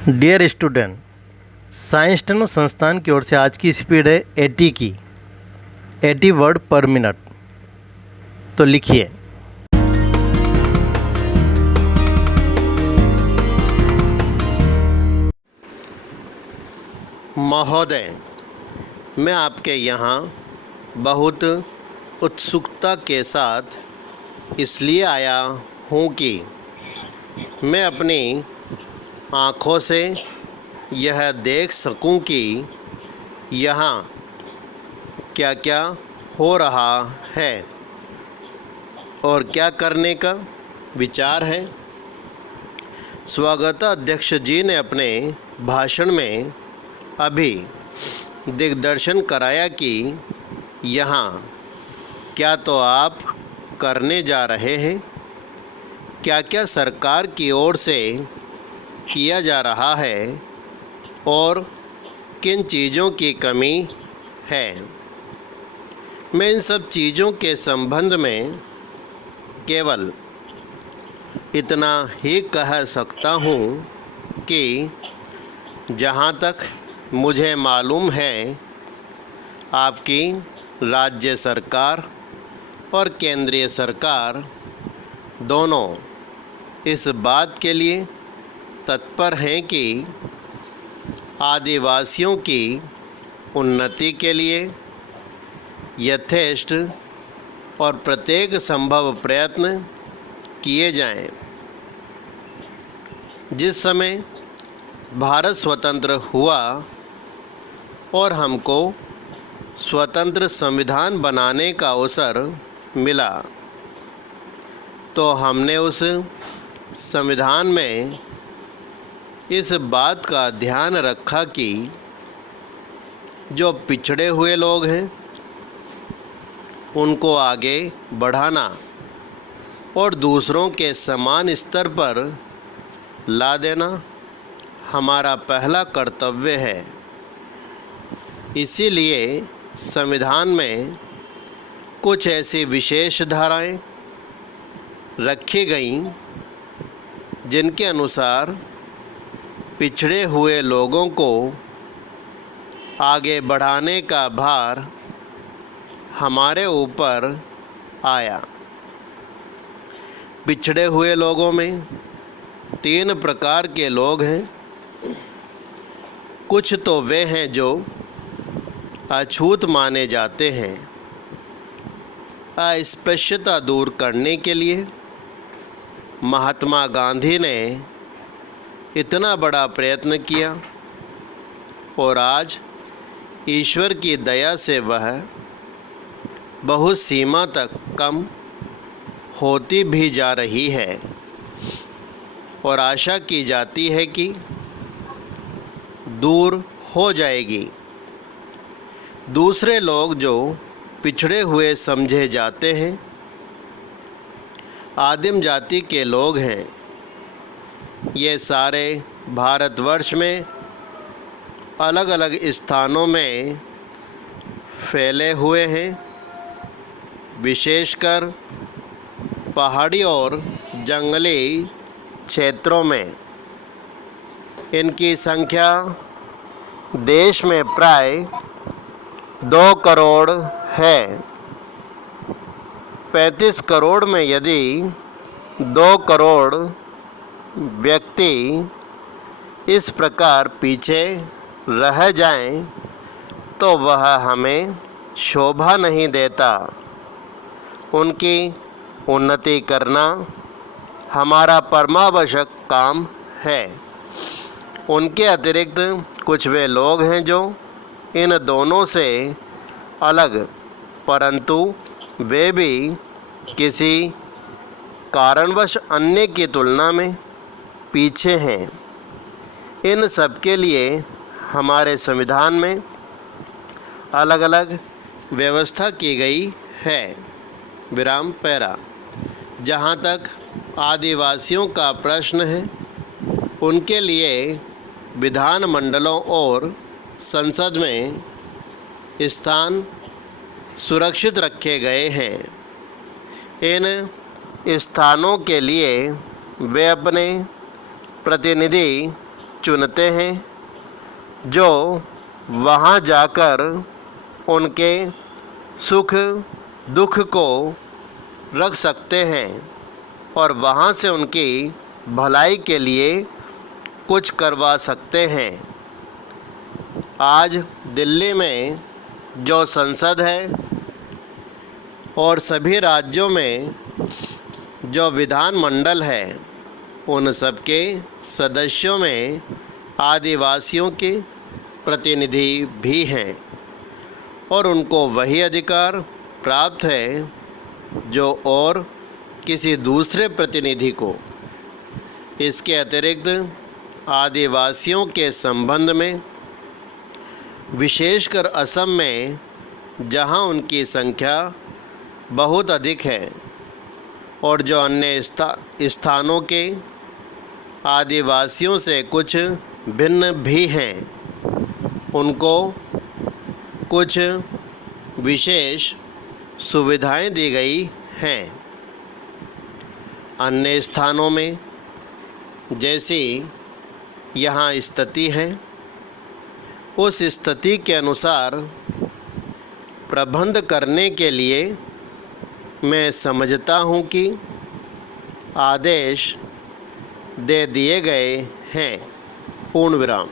Dear student, science टेनो संस्थान की ओर से आज की स्पीड है 80 की, 80 वर्ड पर मिनट। तो लिखिए। महोदय, मैं आपके यहाँ बहुत उत्सुकता के साथ इसलिए आया हूँ कि मैं अपनी आँखों से यह देख सकूं कि यहाँ क्या क्या हो रहा है और क्या करने का विचार है। स्वागताध्यक्ष जी ने अपने भाषण में अभी दिग्दर्शन कराया कि यहाँ क्या तो आप करने जा रहे हैं, क्या क्या सरकार की ओर से किया जा रहा है और किन चीज़ों की कमी है। मैं इन सब चीज़ों के संबंध में केवल इतना ही कह सकता हूँ कि जहाँ तक मुझे मालूम है, आपकी राज्य सरकार और केंद्रीय सरकार दोनों इस बात के लिए तत्पर हैं कि आदिवासियों की उन्नति के लिए यथेष्ट और प्रत्येक संभव प्रयत्न किए जाएं। जिस समय भारत स्वतंत्र हुआ और हमको स्वतंत्र संविधान बनाने का अवसर मिला, तो हमने उस संविधान में इस बात का ध्यान रखा कि जो पिछड़े हुए लोग हैं उनको आगे बढ़ाना और दूसरों के समान स्तर पर ला देना हमारा पहला कर्तव्य है। इसीलिए संविधान में कुछ ऐसी विशेष धाराएं रखी गईं जिनके अनुसार पिछड़े हुए लोगों को आगे बढ़ाने का भार हमारे ऊपर आया। पिछड़े हुए लोगों में 3 प्रकार के लोग हैं। कुछ तो वे हैं जो अछूत माने जाते हैं। अस्पृश्यता दूर करने के लिए महात्मा गांधी ने इतना बड़ा प्रयत्न किया और आज ईश्वर की दया से वह बहुत सीमा तक कम होती भी जा रही है और आशा की जाती है कि दूर हो जाएगी। दूसरे लोग जो पिछड़े हुए समझे जाते हैं, आदिम जाति के लोग हैं। ये सारे भारतवर्ष में अलग अलग स्थानों में फैले हुए हैं, विशेषकर पहाड़ी और जंगली क्षेत्रों में। इनकी संख्या देश में प्राय 2 करोड़ है। 35 करोड़ में यदि 2 करोड़ व्यक्ति इस प्रकार पीछे रह जाएं, तो वह हमें शोभा नहीं देता। उनकी उन्नति करना हमारा परमावश्यक काम है। उनके अतिरिक्त कुछ वे लोग हैं जो इन दोनों से अलग, परंतु वे भी किसी कारणवश अन्य की तुलना में पीछे हैं। इन सब के लिए हमारे संविधान में अलग अलग व्यवस्था की गई है। विराम पैरा। जहाँ तक आदिवासियों का प्रश्न है, उनके लिए विधान मंडलों और संसद में स्थान सुरक्षित रखे गए हैं। इन स्थानों के लिए वे अपने प्रतिनिधि चुनते हैं जो वहाँ जाकर उनके सुख दुख को रख सकते हैं और वहाँ से उनकी भलाई के लिए कुछ करवा सकते हैं। आज दिल्ली में जो संसद है और सभी राज्यों में जो विधानमंडल है, उन सबके सदस्यों में आदिवासियों के प्रतिनिधि भी हैं और उनको वही अधिकार प्राप्त है जो और किसी दूसरे प्रतिनिधि को। इसके अतिरिक्त आदिवासियों के संबंध में, विशेषकर असम में जहां उनकी संख्या बहुत अधिक है और जो अन्य स्थानों के आदिवासियों से कुछ भिन्न भी हैं, उनको कुछ विशेष सुविधाएं दी गई हैं। अन्य स्थानों में जैसी यहाँ स्थिति है, उस स्थिति के अनुसार प्रबंध करने के लिए मैं समझता हूँ कि आदेश दे दिए गए हैं। पूर्ण विराम।